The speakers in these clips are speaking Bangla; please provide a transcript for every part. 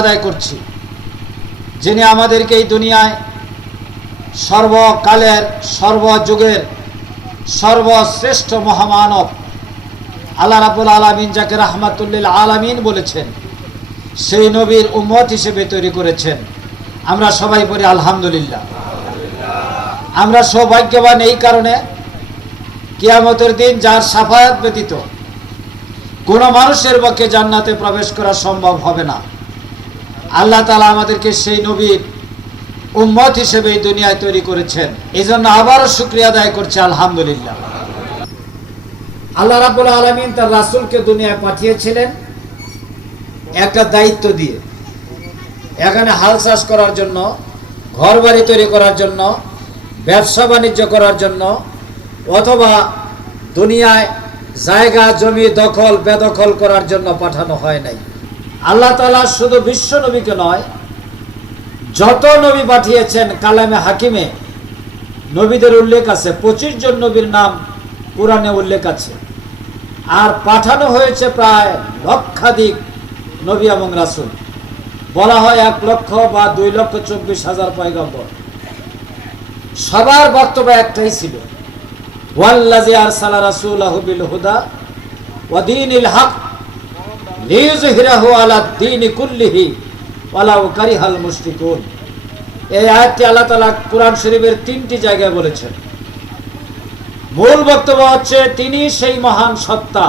আদায় করছি, যিনি আমাদেরকে এই দুনিয়ায় সর্বকালের সর্বযুগের সর্বশ্রেষ্ঠ মহামানব আল্লাহ রাব্বুল আলামিন যাকে রাহমাতুল আলামিন বলেছেন, সেই নবীর উম্মত হিসেবে তৈরি করেছেন। আমরা সবাই বলি আলহামদুলিল্লাহ। আমরা সৌভাগ্যবান এই কারণে, কিয়ামতের দিন যার শাফায়াত ব্যতীত কোনো মানুষের পক্ষে জান্নাতে প্রবেশ করা সম্ভব হবে না। আল্লাহ তাআলা আমাদেরকে সেই নবীর উম্মত হিসেবে এই দুনিয়ায় তৈরি করেছেন। এই জন্য আবারও শুকরিয়া আদায় করছি আলহামদুলিল্লাহ। আল্লাহ রাব্বুল আলামিন তার রাসূলকে দুনিয়ায় পাঠিয়েছিলেন একটা দায়িত্ব দিয়ে, এখানে হাল চাষ করার জন্য, ঘর বাড়ি তৈরি করার জন্য, ব্যবসা বাণিজ্য করার জন্য, অথবা দুনিয়ায় জায়গা জমি দখল বেদখল করার জন্য পাঠানো হয় নাই। আল্লাহ তাআলা শুধু বিশ্ব নবীকে নয়, যত নবী পাঠিয়েছেন কালামে হাকিমে নবীদের উল্লেখ আছে। 25 জন নবীর নাম কোরআনে উল্লেখ আছে। আর পাঠানো হয়েছে প্রায় লক্ষাধিক নবী এবং রাসূল। বলা হয় 1 লক্ষ বা 2,24,000 পয়গম্বর। সবার বক্তব্য একটাই ছিল, ওয়াল্লাযী আরসালা রাসূলাহু বিল হুদা ওয়া দীনিল হক লিইয়ুযহিরাহু আলাদ দীনি কুল্লিহি ওয়ালাউ কারিহাল মুশরিকুন। এই আয়াতটি আল্লাহ তাআলা কোরআন শরীফের 3টি জায়গায় বলেছেন। মূল বক্তব্য হচ্ছে, তিনি সেই মহান সত্তা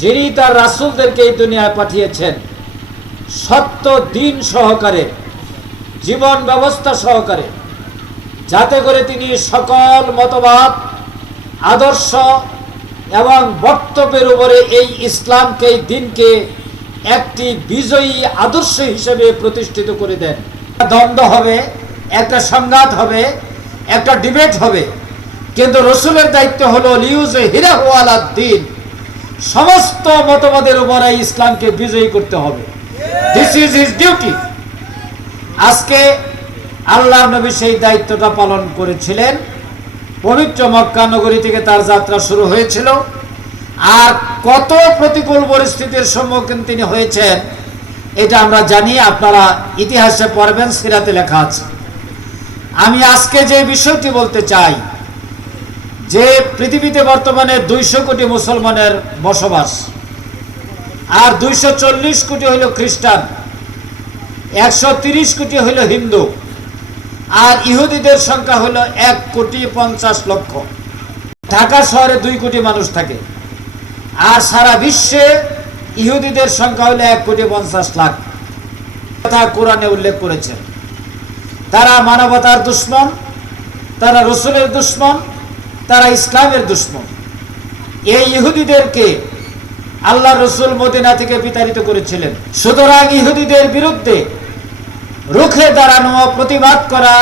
যিনি তার রাসূলদেরকে এই দুনিয়ায় পাঠিয়েছেন সত্য দিন সহকারে, জীবন ব্যবস্থা সহকারে, যাতে করে তিনি সকল মতবাদ, আদর্শ এবং বক্তব্যের উপরে এই ইসলামকে, এই দিনকে একটি বিজয়ী আদর্শ হিসেবে প্রতিষ্ঠিত করে দেন। দ্বন্দ্ব হবে, একটা সংঘাত হবে, একটা ডিবেট হবে, কিন্তু রাসূলের দায়িত্ব হলো লিইয়ুযহিরাহু আলাদ দীন, সমস্ত মতবাদের উপরে ইসলামকে বিজয়ী করতে হবে। This is his duty. আজকে আল্লাহর নবী সেই দায়িত্বটা পালন করেছিলেন। পবিত্র মক্কা নগরী থেকে তার যাত্রা শুরু হয়েছিল। আর কত প্রতিকূল পরিস্থিতির সম্মুখীন তিনি হয়েছেন এটা আমরা জানি, আপনারা ইতিহাসে পড়বেন, সিরাতে লেখা আছে। আমি আজকে যে বিষয়টি বলতে চাই, যে পৃথিবীতে বর্তমানে 200 কোটি মুসলমানের বসবাস, আর 240 কোটি হইল খ্রিস্টান, 130 কোটি হইল হিন্দু, আর ইহুদিদের সংখ্যা হলো 1,50,00,000। ঢাকা শহরে 2 কোটি মানুষ থাকে, আর সারা বিশ্বে ইহুদিদের সংখ্যা হলো 1,50,00,000। কথা কোরআনে উল্লেখ করেছেন। তারা মানবতার দুশমন, তারা রাসূলের দুশমন, তারা ইসলামের দুশমন। এই ইহুদিদেরকে আল্লাহ রাসূল মদিনা থেকে বিতাড়িত করেছিলেন। সুতরাং ইহুদিদের বিরুদ্ধে রুখে দাঁড়ানো, প্রতিবাদ করা,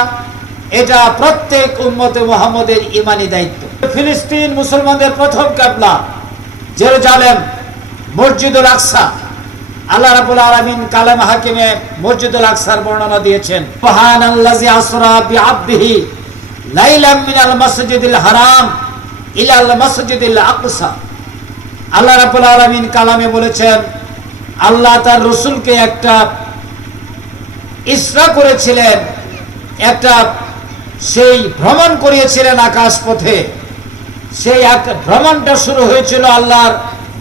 এটা প্রত্যেক উম্মতে মুহাম্মদের ঈমানি দায়িত্ব। ফিলিস্তিন মুসলমানদের প্রথম কিবলা জেরুজালেম, মসজিদুল আকসা। আল্লাহ রাব্বুল আলামিন কালামে হাকিমে মসজিদুল আকসার বর্ণনা দিয়েছেন, সুবহানাল্লাযী আসরা বিআবদিহি লাইলাম মিনাল মাসজিদিল হারাম ইলাল মাসজিদিল আকসা। আল্লাহ রাব্বুল আলামিন কালামে বলেছেন, আল্লাহ তার রাসূলকে একটা ইসরা করেছিলেন, একটা সেই ভ্রমণ করিয়েছিলেন আকাশ পথে। সেই ভ্রমণটা শুরু হয়েছিল আল্লাহর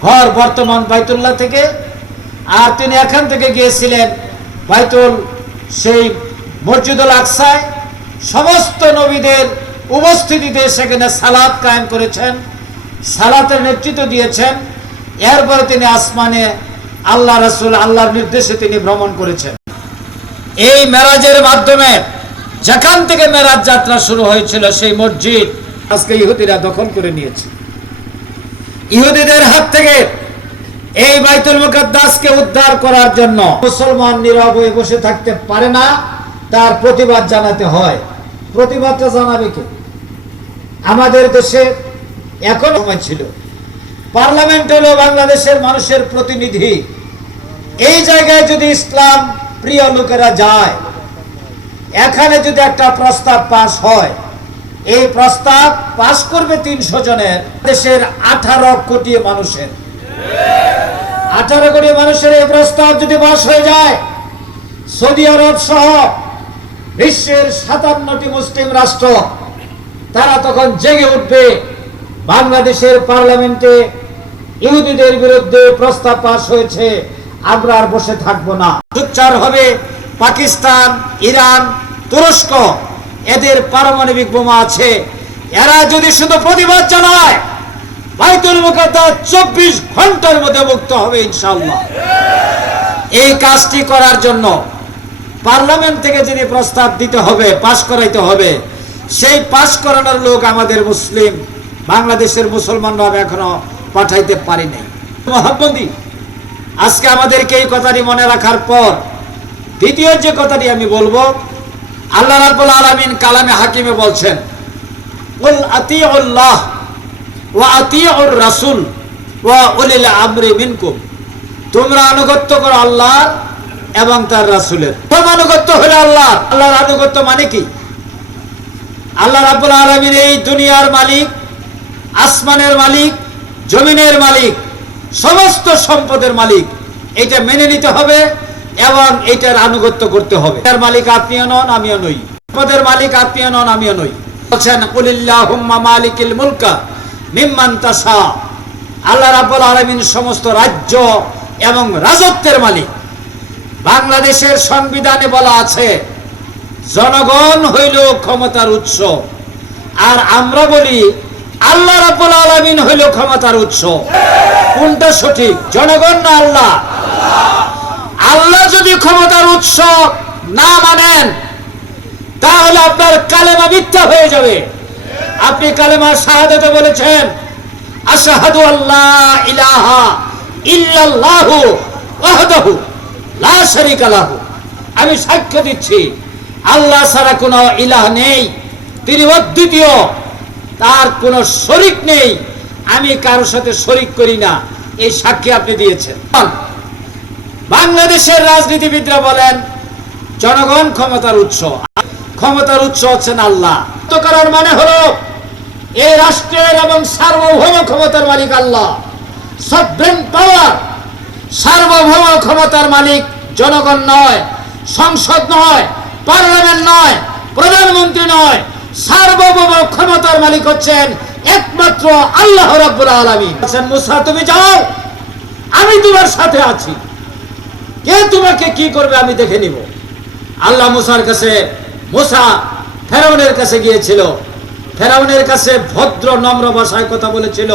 ঘর বর্তমান বাইতুল্লাহ থেকে, আর তিনি এখান থেকে গিয়েছিলেন বাইতুল সেই মসজিদুল আকসায়। সমস্ত নবীদের উপস্থিতিতে সেখানে সালাত কায়েম করেছেন, সালাতের নেতৃত্ব দিয়েছেন। এরপরে তিনি আসমানে আল্লাহ রাসূল আল্লাহর নির্দেশে তিনি ভ্রমণ করেছেন। এই মেরাজের মাধ্যমে যেখান থেকে মেরাজ যাত্রা শুরু হয়েছিল, সেই মসজিদ আজকে ইহুদিরা দখল করে নিয়েছে। ইহুদিদের হাত থেকে এই বাইতুল মুকাদ্দাসকে উদ্ধার করার জন্য মুসলমান নীরব হয়ে বসে থাকতে পারে না, তার প্রতিবাদ জানাতে হয়। প্রতিবাদটা জানাবে কে? আমাদের দেশে এখন সময় ছিল, পার্লামেন্ট হলো বাংলাদেশের মানুষের প্রতিনিধি। এই জায়গায় যদি ইসলাম প্রিয় লোকেরা যায়, এখানে যদি একটা প্রস্তাব পাস হয়, এই প্রস্তাব পাস করবে 300 জনের, দেশের 18 কোটি মানুষের। 18 কোটি মানুষের এই প্রস্তাব যদি পাস হয়ে যায়, সৌদি আরব সহ বিশ্বের 57টি মুসলিম রাষ্ট্র তারা তখন জেগে উঠবে। বাংলাদেশের পার্লামেন্টে ইহুদিদের বিরুদ্ধে প্রস্তাব পাস হয়েছে, আমরা আর বসে থাকবো না। সোচ্চার হবে পাকিস্তান, ইরান, তুরস্ক, এদের পারমাণবিক বোমা আছে। এরা যদি শুধু প্রতিবাদ জানায়, বাইতুল মুকাদ্দাস 24 ঘন্টার মধ্যে মুক্ত হবে ইনশাআল্লাহ। এই কাজটি করার জন্য পার্লামেন্ট থেকে যদি প্রস্তাব দিতে হবে, পাশ করাইতে হবে, সেই পাশ করানোর লোক আমাদের মুসলিম বাংলাদেশের মুসলমানরা এখনো পাঠাইতে পারি নাই। মহাব্বতী, আজকে আমাদেরকে এই কথাটি মনে রাখার পর দ্বিতীয় যে কথাটি আমি বলবো, আল্লাহ রাব্বুল আলামিন কালামে হাকিমে বলছেন, কুল আতিউল্লাহ ওয়া আতিউর রাসূল ওয়া উলিল আমরি মিনকুম। তোমরা আনুগত্য করো আল্লাহ এবং তার রাসূলের। তোমরা আনুগত্য হলো আল্লাহ। আল্লাহর আনুগত্য মানে কি? আল্লাহ রাব্বুল আলামিন এই দুনিয়ার মালিক, আসমানের মালিক, জমিনের মালিক, সমস্ত সম্পদের মালিক। এটা মেনে নিতে হবে এবং এটার আনুগত্য করতে হবে। এর মালিক আপনিও নন, আমিও নই। সম্পদের মালিক আপনিও নন, আমিও নই। বলছেন কুলিল্লাহুম্মা মালিকিল মুলকা মিম্মান তাশা। আল্লাহ রাব্বুল আলামিন সমস্ত রাজ্য এবং রাজত্বের মালিক। বাংলাদেশের সংবিধানে বলা আছে জনগণ হইল ক্ষমতার উৎস, আর আমরা বলি আল্লাহ রাব্বুল আলামিন হইল ক্ষমতার উৎস। কোনটা সঠিক? জনগণ না আল্লাহ? আল্লাহ যদি ক্ষমতার উৎস না মানেন, তাহলে আপনার কালেমা মিথ্যা হয়ে যাবে। আপনি কালেমা শাহাদাতে বলেছেন আশহাদু আল্লা ইলাহা ইল্লাল্লাহু ওয়াহদাহু লা শারীকা লাহু। আমি সাক্ষ্য দিচ্ছি আল্লাহ ছাড়া কোনো ইলাহ নেই, তিনি অদ্বিতীয়, তার কোনো শরীক নেই, আমি কারোর সাথে শরীক করি না। এই সাক্ষী আপনি দিয়েছেন। বাংলাদেশের রাজনীতিবিদরা বলেন জনগণ ক্ষমতার উৎস। ক্ষমতার উৎস হচ্ছেন আল্লাহ। করার মানে হলো এই রাষ্ট্রের এবং সার্বভৌম ক্ষমতার মালিক আল্লাহ। সভরেন পাওয়ার, সার্বভৌম ক্ষমতার মালিক জনগণ নয়, সংসদ নয়, পার্লামেন্ট নয়, প্রধানমন্ত্রী নয়। সার্বভৌম ক্ষমতার মালিক হচ্ছেন একমাত্র আল্লাহ রাব্বুল আলামিন। বলেন মুসা তুমি যাও, আমি তোমার সাথে আছি, কে তোমাকে কি করবে আমি দেখে নিব। আল্লাহ মুসার কাছে, মুসা ফেরাউনের কাছে গিয়েছিল, ফেরাউনের কাছে ভদ্র নম্র ভাষায় কথা বলেছিল,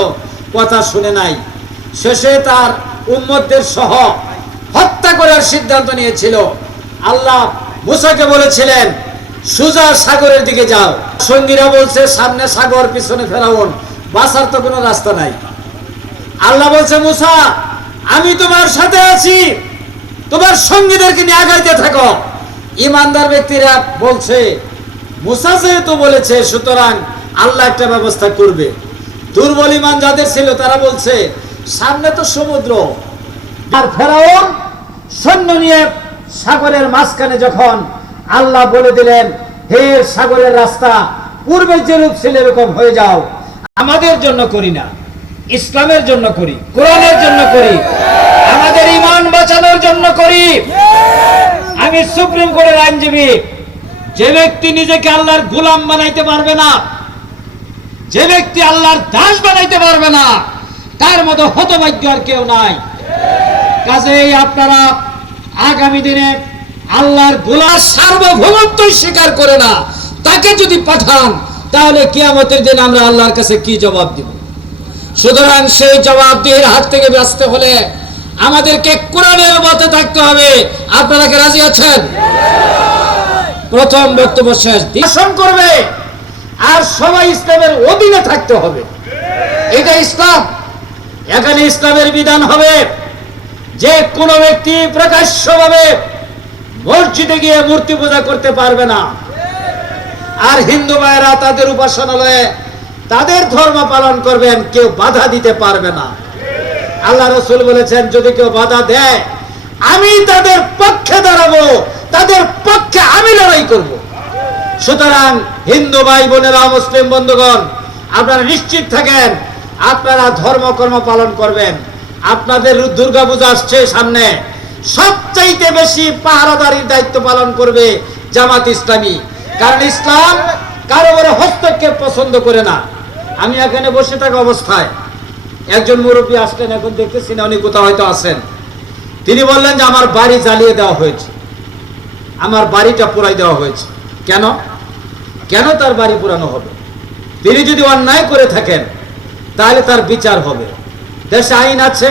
কথা শুনে নাই। শেষে তার উম্মতদের সহ হত্যা করার সিদ্ধান্ত নিয়েছিল। আল্লাহ মুসাকে বলেছিলেন সোজা সাগরের দিকে যাও। সঙ্গীরা বলছে সামনে সাগর, পিছনে ফেরাউন, বাঁচার তো কোনো রাস্তা নাই। আল্লাহ বলছে মুসা আমি তোমার সাথে আছি, তোমার সঙ্গীদেরকে নিয়ে আগাইতে থাকো। ইমানদার ব্যক্তিরা বলছে মুসা যেহেতু বলেছে সুতরাং আল্লাহ একটা ব্যবস্থা করবে। দুর্বল ইমান যাদের ছিল তারা বলছে সামনে তো সমুদ্র। আর ফেরাউন সৈন্য নিয়ে সাগরের মাঝখানে যখন আল্লাহ বলে দিলেন হে সাগরের রাস্তা পূর্বে যেরূপ ছিল এরকম হয়ে যাও। আমাদের জন্য করি না, ইসলামের জন্য করি, কোরআনের জন্য করি, আমাদের ঈমান বাঁচানোর জন্য করি। আমি সুপ্রিম কোর্টের আইনজীবী। যে ব্যক্তি নিজেকে আল্লাহর গোলাম বানাইতে পারবে না, যে ব্যক্তি আল্লাহর দাস বানাইতে পারবে না, তার মতো হতভাগ্য আর কেউ নাই। কাজেই আপনারা আগামী দিনে আল্লাহর গোলাম সার্বভৌমত্ব স্বীকার করে না, তাকে যদি পাঠান তাহলে কিয়ামতের দিন আমরা আল্লাহর কাছে কি জবাব দিব? সুতরাং সেই জবাবদিহির হাত থেকে বাঁচতে হলে আমাদেরকে কোরআনের মতে থাকতে হবে। আপনারা কি রাজি আছেন? প্রথম বক্তব্য শেষ। শাসন করবে আর সবাই ইসলামের অধীনে থাকতে হবে, এটা ইসলাম। এখানে ইসলামের বিধান হবে যে কোনো ব্যক্তি প্রকাশ্যভাবে মসজিদে গিয়ে মূর্তি পূজা করতে পারবে না। আর হিন্দু ভাইয়েরা তাদের উপাসনালয়ে তাদের ধর্ম পালন করবেন, কেউ বাধা দিতে পারবে না। আল্লাহ রাসূল বলেছেন যদি কেউ বাধা দেয় আমি তাদের পক্ষে দাঁড়াবো, তাদের পক্ষে আমি লড়াই করব। সুতরাং হিন্দু ভাই বোনেরা, মুসলিম বন্ধুগণ, আপনারা নিশ্চিত থাকেন আপনারা ধর্মকর্ম পালন করবেন। আপনাদের দুর্গাপূজা আসছে সামনে, সবচাইতে বেশি পাহারাদারির দায়িত্ব পালন করবে জামাত ইসলামী। কারণ ইসলাম কারো বড় হস্তক্ষেপ পছন্দ করে না। আমি এখানে বসে থাকা অবস্থায় একজন মুরব্বী আসলেন, এখন দেখতেছি না উনি কোথাও হয়তো আছেন। তিনি বললেন যে আমার বাড়ি জ্বালিয়ে দেওয়া হয়েছে, আমার বাড়িটা পোড়াই দেওয়া হয়েছে। কেন কেন তার বাড়ি পোড়ানো হবে? তিনি যদি অন্যায় করে থাকেন তাহলে তার বিচার হবে। দেশে আইন আছে,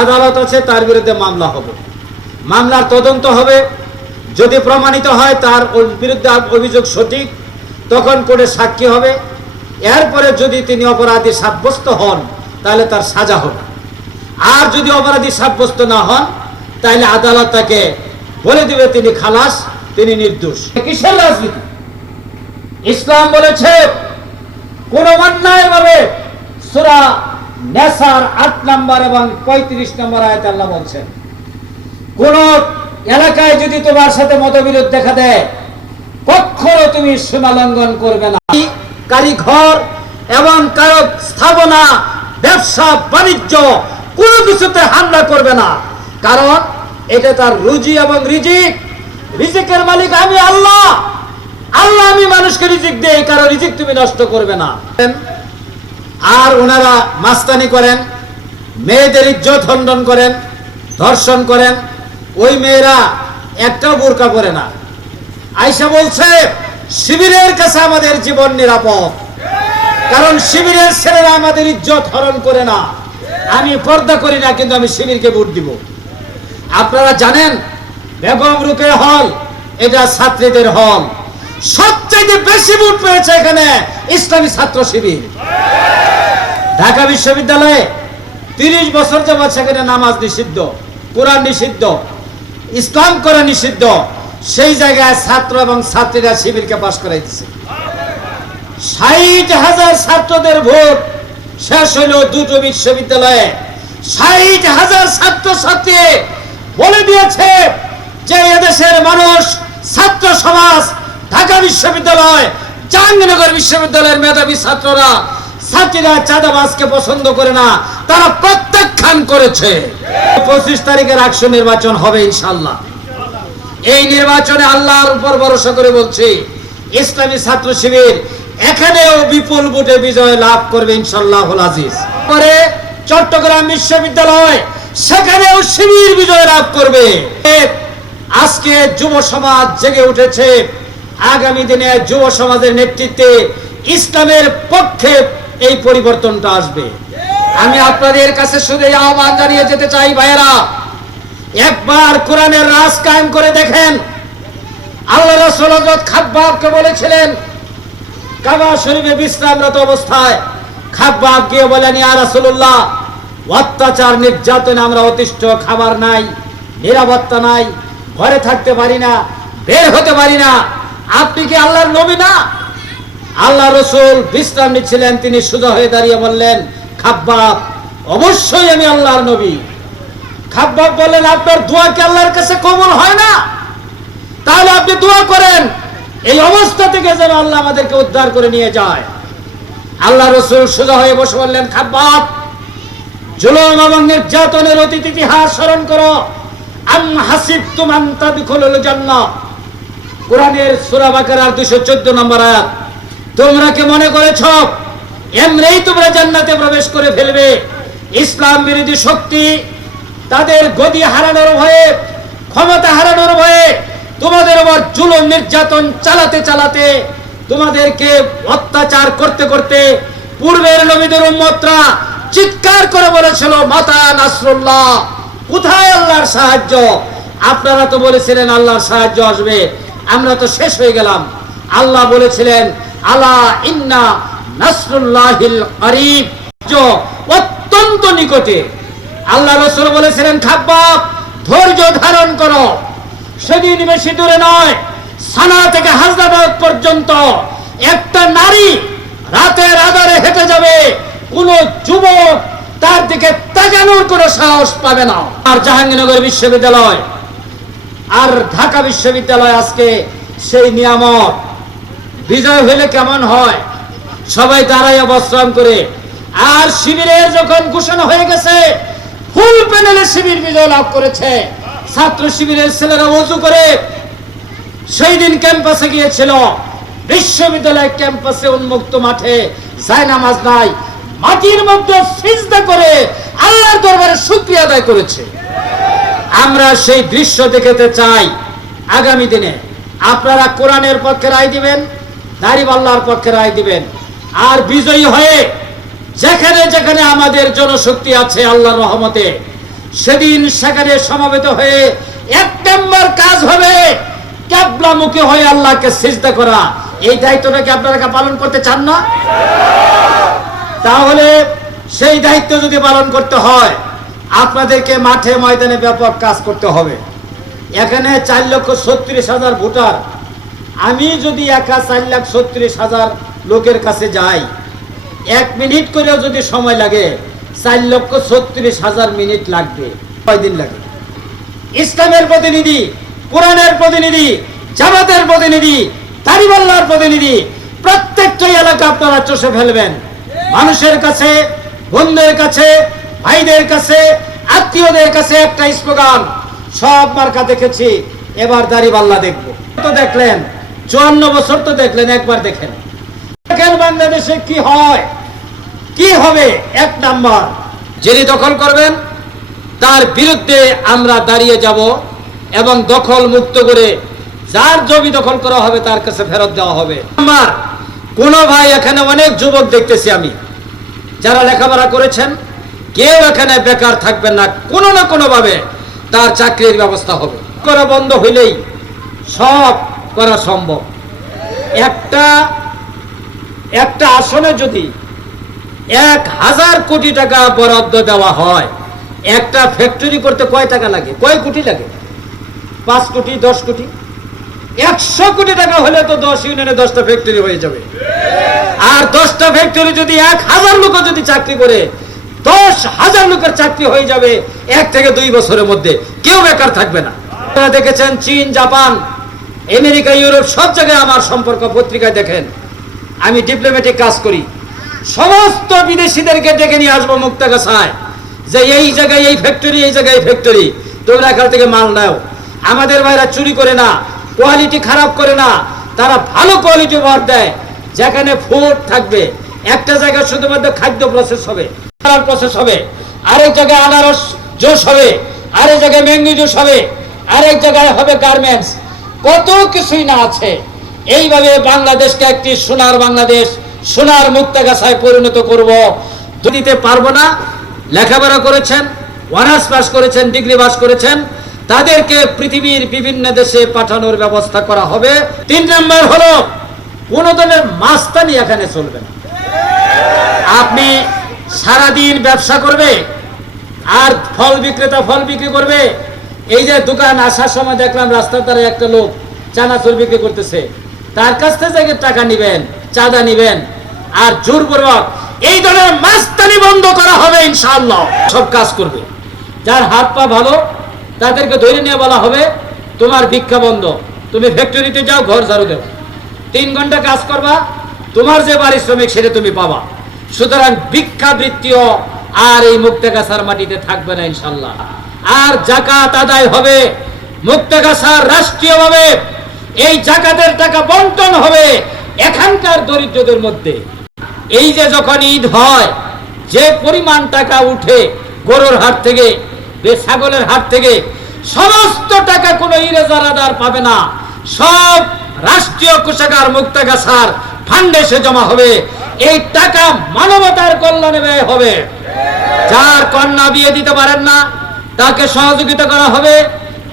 আদালত আছে, তার বিরুদ্ধে মামলা হবে, মামলার তদন্ত হবে। যদি প্রমাণিত হয় তার বিরুদ্ধে অভিযোগ সঠিক, তখন কোর্টে সাক্ষী হবে। এরপরে যদি তিনি অপরাধী সাব্যস্ত হন তাহলে তার সাজা হবে। আর যদি অপরাধী সাব্যস্ত না হন তাহলে আদালত তাকে বলে দিবে তিনি খালাস, তিনি নির্দোষ। কিসের রাজনীতি? ইসলাম বলেছে কোন অন্যায় ভাবে, সূরা নেসার 8 নম্বর এবং 35 নম্বর আয়াতে আল্লাহ বলছেন, কোন এলাকায় যদি তোমার সাথে মতবিরোধ দেখা দেয় কখনো তুমি সীমা লঙ্ঘন করবে না। কারিঘর এবং কারো স্থাপনা, ব্যবসা বাণিজ্য কোনো কিছুতে হামলা করবে না। কারণ এটা তার রুজি এবং রিজিক। রিজিকের মালিক আমি আল্লাহ। আল্লাহ আমি মানুষকে রিজিক দেই, কারো রিজিক তুমি নষ্ট করবে না। আর ওনারা মাস্তানি করেন, মেয়েদের ইজ্জত হনন করেন, ধর্ষণ করেন। ওই মেয়েরা একটাও বোরকা পরে না। আয়েশা বলছে শিবিরের কাছে আমাদের জীবন নিরাপদ, কারণ শিবিরের ছেলেরা আমাদের ইজ্জত হরণ করে না। আমি পর্দা করি না, কিন্তু আমি শিবিরকে ভোট দিব। আপনারা জানেন বেগম রোকেয়া হল এটা ছাত্রীদের হল, সবচেয়ে বেশি ভোট পেয়েছে এখানে ইসলামী ছাত্র শিবির। ঢাকা বিশ্ববিদ্যালয়ে 30 বছর যাবৎ সেখানে নামাজ নিষিদ্ধ, কোরআন নিষিদ্ধ, ইসলাম করা নিষিদ্ধ। সেই জায়গায় ছাত্র এবং ছাত্রীরা শিবিরকে পাশ করাইছে। 60,000 ছাত্রদের ভোট শেষ হইল দুটো বিশ্ববিদ্যালয়ে। 60,000 ছাত্র ছাত্রী বলে দিয়েছে যে এদেশের মানুষ, ছাত্র সমাজ, ঢাকা বিশ্ববিদ্যালয়, জাহাঙ্গীরনগর বিশ্ববিদ্যালয়ের মেধাবী ছাত্ররা, ছাত্রীরা চাঁদাবাজকে পছন্দ করে না, তারা প্রত্যাখ্যান করেছে। 25 তারিখের আকশন নির্বাচন হবে ইনশাআল্লাহ। এই নির্বাচনে আল্লাহর উপর ভরসা করে বলছি, ইসলামী ছাত্র শিবির এখানেও বিপুল ভোটে বিজয় লাভ করবে ইনশাআল্লাহুল আজিজ। পরে চট্টগ্রাম বিশ্ববিদ্যালয়, সেখানেও শিবির বিজয় লাভ করবে। আজকে যুব সমাজ জেগে উঠেছে। আগামী দিনে যুব সমাজের নেতৃত্বে ইসলামের পক্ষে এই পরিবর্তনটা আসবে। আমি আপনাদের কাছে শুধু আহ্বান জানিয়ে যেতে চাই, ভাইয়েরা, একবার কোরআনের রাজ কায়েম করে দেখেন। আল্লাহ রাসূল হযরত খাব্বাবকে বলেছিলেন, কাবা শরীফে বিশ্রামরত অবস্থায় খাব্বাব গিয়ে বলেন, ইয়া রাসূলুল্লাহ, অত্যাচার নির্যাতনে আমরা অতিষ্ঠ, খাবার নাই, নিরাপত্তা নাই, ঘরে থাকতে পারি না, বের হতে পারি না, আপনি কি আল্লাহর নবী না? আল্লাহ রাসূল বিশ্রাম নিচ্ছিলেন, তিনি সোজা হয়ে দাঁড়িয়ে বললেন, খাব্বাব, অবশ্যই আমি আল্লাহর নবী। খাব্বাব বললেন, আপনার দোয়া কি আল্লাহর কাছে কবুল হয় না? তাহলে আপনি দোয়া করেন এই অবস্থা থেকে যেন আল্লাহ আমাদেরকে উদ্ধার করে নিয়ে যায়। আল্লাহ রাসূল সোজা হয়ে বসে বললেন, খাব্বাব, জুলুম এবং নির্যাতনের অতীত ইতিহাস স্মরণ করো। আম হাসিবতুম আন তাদখুলুল জান্নাহ, কোরআনের সূরা বাকারার 214 নম্বর আয়াত। তোমরা কি মনে করেছো এমনিই তোমরা জান্নাতে প্রবেশ করে ফেলবে? ইসলাম বিরোধী শক্তি তাদের গদি হারানোর ভয়ে, ক্ষমতা হারানোর ভয়ে তোমাদের উপর জুলুম নির্যাতন চালাতে চালাতে, তোমাদেরকে অত্যাচার করতে করতে পূর্বের নবীদের উম্মতরা চিৎকার করে বলেছিল, মাতা নাসরুল্লাহ, কোথায় আল্লাহর সাহায্য? আপনারা তো বলেছিলেন আল্লাহর সাহায্য আসবে, আমরা তো শেষ হয়ে গেলাম। আল্লাহ বলেছিলেন, আলা ইন্না নাসরুল্লাহিল করিব, অত্যন্ত নিকটে। আল্লাহ রাসূল বলেছিলেন, খাব্বাব, ধৈর্য ধারণ করো, সেদিন বেশি দূরে নয়, সানা থেকে হায়দ্রাবাদ পর্যন্ত একটা নারী রাতের আধারে হেঁটে যাবে, কোন যুবক তার দিকে তাকানোর কোনো সাহস পাবে না। আর জাহাঙ্গীরনগর বিশ্ববিদ্যালয় আর ঢাকা বিশ্ববিদ্যালয় আজকে সেই নিয়ামত। বিজয় হলে কেমন হয়? সবাই দাঁড়াইয়া বস্ত্রাম করে। আর শিবিরের যখন ঘোষণা হয়ে গেছে, ফুল প্যানেলে শিবির বিজয় লাভ করেছে। ছাত্র শিবিরের ছেলেরা ওযু করে সেই দিন ক্যাম্পাসে গিয়েছিল। বিশ্ববিদ্যালয় ক্যাম্পাসে উন্মুক্ত মাঠে জায়নামাজ নাই, মাটির মধ্যে সিজদা করে আল্লাহর দরবারে শুকরিয়া আদায় করেছে। আমরা সেই দৃশ্য দেখতে চাই। আগামী দিনে আপনারা কোরআনের পক্ষে রায় দিবেন, দাড়িপাল্লার পক্ষে রায় দিবেন, আর বিজয়ী হয়ে যেখানে যেখানে আমাদের জনশক্তি আছে আল্লাহর রহমতে সেদিন সেখানে সমবেত হয়ে এক নম্বর কাজ হবে কিবলামুখী হয়ে আল্লাহকে সিজদা করা। এই দায়িত্বটাকে আপনারা পালন করতে চান না? তাহলে সেই দায়িত্ব যদি পালন করতে হয় আপনাদেরকে মাঠে ময়দানে ব্যাপক কাজ করতে হবে। এখানে 4,36,000 ভোটার, আমি যদি একা 4,36,000 লোকের কাছে যাই, 1 মিনিট করেও যদি সময় লাগে 4,36,000 মিনিট লাগবে। কয়দিন লাগে? ইসলামের প্রতিনিধি, কোরআনের প্রতিনিধি, জামাতের প্রতিনিধি, দাড়িপাল্লার প্রতিনিধি প্রত্যেকটা এলাকা আপনারা চষে ফেলবেন। মানুষের কাছে, বন্ধুদের কাছে, ভাইদের কাছে, আত্মীয়দের কাছে একটা স্লোগান, সব মার্কা দেখেছি, এবার দাড়িপাল্লা দেখবো। তো দেখলেন 54 বছর তো দেখলেন, একবার দেখেন বাংলাদেশে কি হয়, কি হবে। 1 নাম্বার, যিনি দখল করবেন তার বিরুদ্ধে আমরা দাঁড়িয়ে যাব এবং দখল মুক্ত করে যার জমি দখল করা হবে তার কাছে ফেরত দেওয়া হবে। আমার কোন ভাই, এখানে অনেক যুবক দেখতেছি আমি, যারা লেখাপড়া করেছেন, কেউ এখানে বেকার থাকবেন না, কোনো না কোনো ভাবে তার চাকরির ব্যবস্থা হবে। করা বন্ধ হইলেই সব করা সম্ভব। একটা আসনে যদি 1,000 কোটি টাকা বরাদ্দ দেওয়া হয়, একটা ফ্যাক্টরি করতে কয় টাকা লাগে? কয় কোটি লাগে? 5 কোটি, 10 কোটি। 100 কোটি টাকা হলে তো 10 ইউনিয়নে 10টা ফ্যাক্টরি হয়ে যাবে। আর 10টা ফ্যাক্টরি যদি 1,000 লোক যদি চাকরি করে, 10,000 লোকের চাকরি হয়ে যাবে 1 থেকে 2 বছরের মধ্যে, কেউ বেকার থাকবে না। আপনারা দেখেছেন চীন, জাপান, আমেরিকা, ইউরোপ সব জায়গায় আমার সম্পর্ক পত্রিকায় দেখেন। আমি ডিপ্লোম্যাটিক কাজ করি, সমস্ত বিদেশিদেরকে ডেকে নিয়ে আসবো মুক্তাগাছায়, যে এই জায়গায় এই ফ্যাক্টরি, এই জায়গায় এই ফ্যাক্টরি, তোমরা এখান থেকে মাল নাও। আমাদের ভাইরা চুরি করে না, কোয়ালিটি খারাপ করে না, তারা ভালো কোয়ালিটি ভর দেয়। যেখানে ফুড থাকবে, একটা জায়গায় শুধুমাত্র খাদ্য প্রসেস হবে, প্রসেস হবে, আরেক জায়গায় আনারস জুস হবে, আরেক জায়গায় ম্যাঙ্গো জুস হবে, আরেক জায়গায় হবে গার্মেন্টস, কত কিছুই না আছে। এইভাবে বাংলাদেশকে একটি সোনার বাংলাদেশ, সোনার মুক্তাগাছায় পরিণত করব। দিতে পারবো না, লেখাপড়া করেছেন, অনার্স পাস করেছেন, ডিগ্রি পাস করেছেন, তাদেরকে পৃথিবীর বিভিন্ন দেশে পাঠানোর ব্যবস্থা করা হবে। 3 নম্বর হলো কোন ধরনের মাস্তানি এখানে চলবে না। আপনি সারাদিন ব্যবসা করবে আর ফল বিক্রেতা ফল বিক্রি করবে। এই যে দোকান আসার সময় দেখলাম রাস্তার ধারে একটা লোক চানাচুর বিক্রি করতেছে, তার কাছ থেকে টাকা নিবেন, চাঁদা নিবেন, আর জোরপূর্বক এই ধরনের মাস্তানি বন্ধ করা হবে ইনশাআল্লাহ। সব কাজ করবে, যার হাত পা ভালো তাদেরকে ধরে নিয়ে বলা হবে তোমার ভিক্ষা বন্ধ, তুমি ফ্যাক্টরিতে যাও, ঘর ঝাড়ু দেও, 3 ঘন্টা কাজ করবা, তোমার যে পারিশ্রমিক সেটা তুমি পাবা। সুতরাং ভিক্ষাবৃত্তিও আর এই মুক্তাগাছার মাটিতে থাকবে না ইনশাআল্লাহ। আর যাকাত আদায় হবে মুক্তাগাছার রাষ্ট্রীয়ভাবে, এই যাকাতের টাকা বন্টন হবে এখানকার দরিদ্রদের মধ্যে। এই যে যখন ঈদ হয়, যে পরিমাণ টাকা উঠে গরুর হাট থেকে, ছাগলের হাট থেকে, সমস্ত টাকা কোনো ইরেজারাদার পাবে না, সব রাষ্ট্রীয় কোষাগার মুক্তাগাছার ফান্ডে এসে জমা হবে। এই টাকা মানবতার কল্যাণে ব্যয় হবে। যার কন্যা বিয়ে দিতে পারেন না তাকে সহযোগিতা করা হবে,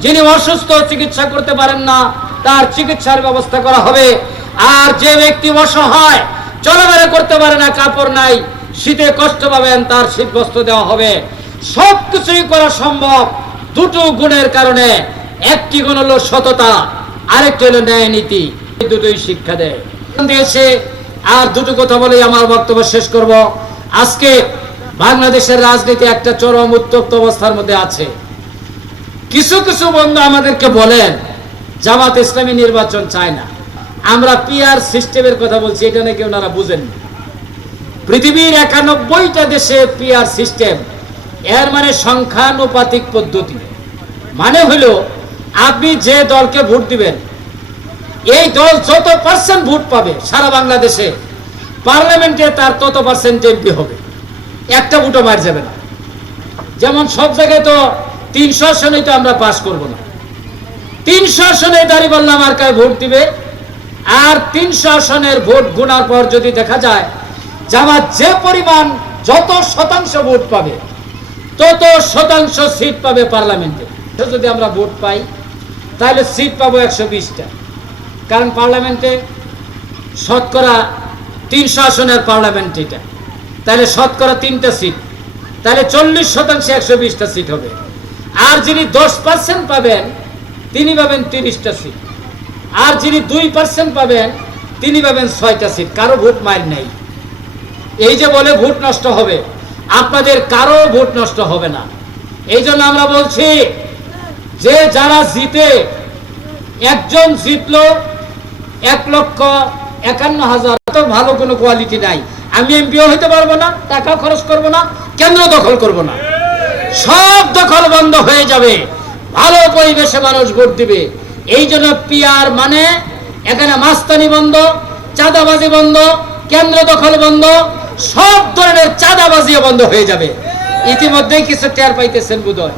যিনি অসুস্থ চিকিৎসা করতে পারেন না তার চিকিৎসার ব্যবস্থা করা হবে। আর যে ব্যক্তি অসহায়, চলাফেরা করতে পারে না, কাপড় নাই, শীতে কষ্ট পাবেন, তার শীত বস্ত্র দেওয়া হবে। সবকিছুই করা সম্ভব 2টো গুণের কারণে। একটি গুণ হলো সততা, আরেকটি হলো ন্যায় নীতি। এই দুটোই শিক্ষা দেয় দিয়েছে। আর 2টো কথা বলেই আমার বক্তব্য শেষ করব। আজকে বাংলাদেশের রাজনীতি একটা চরম উত্তপ্ত অবস্থার মধ্যে আছে। কিছু কিছু বন্ধু আমাদেরকে বলেন জামাত ইসলামী নির্বাচন চায় না, আমরা পিআর সিস্টেমের কথা বলছি, এটা নাকি ওনারা বুঝেন। পৃথিবীর 91টা দেশে পিআর সিস্টেম, এর মানে সংখ্যানুপাতিক পদ্ধতি। মানে হলো আপনি যে দলকে ভোট দিবেন, এই দল যত পার্সেন্ট ভোট পাবে সারা বাংলাদেশে, পার্লামেন্টে তার তত পার্সেন্ট এমপি হবে, একটা ভোটও মার যাবে না। যেমন সব জায়গায় তো 300 আসনে তো আমরা পাস করব না, 300 আসনে দাঁড়িপাল্লা মার্কায় ভোট দিবে। আর 300 আসনের ভোট গোনার পর যদি দেখা যায় জামাত যে পরিমাণ যত শতাংশ ভোট পাবে তত শতাংশ সিট পাবে পার্লামেন্টে। যদি আমরা ভোট পাই তাহলে সিট পাবো 120টা, কারণ পার্লামেন্টে শতকরা 300 আসনের পার্লামেন্ট এটা, তাহলে শতকরা 3টা সিট, তাহলে 40% 120টা সিট হবে। আর যিনি 10% পাবেন তিনি পাবেন 30টা সিট, আর যিনি 2% পাবেন তিনি পাবেন 6টা সিট। কারো ভোট মাইল নাই। এই যে বলে ভোট নষ্ট হবে, আপনাদের কারো ভোট নষ্ট হবে না। এই জন্য আমরা বলছি যে যারা জিতে, একজন জিতলো 1,51,000, তো ভালো কোনো কোয়ালিটি নাই। আমি এমপিও হইতে পারবো না, টাকা খরচ করব না, কেন্দ্র দখল করব না, সব দখল বন্ধ হয়ে যাবে, ভালো পরিবেশে মানুষ ভোট দিবে। এই জন্য পিআর মানে এখানে মাস্তানি বন্ধ, চাঁদাবাজি বন্ধ, কেন্দ্র দখল বন্ধ, সব ধরনের চাঁদাবাজিও বন্ধ হয়ে যাবে। ইতিমধ্যেই কিছু টের পাইতেছেন বোধহয়।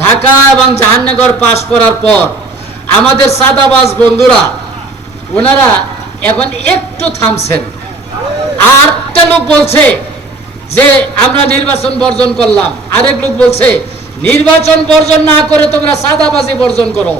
ঢাকা এবং জাহাঙ্গীরনগর পাস করার পর আমাদের চাঁদাবাজ বন্ধুরা ওনারা এখন একটু থামছেন। আর একটা লোক বলছে যে আমরা নির্বাচন বর্জন করলাম, আরেক লোক বলছে নির্বাচন বর্জন না করে তোমরা চাঁদাবাজি বর্জন করো।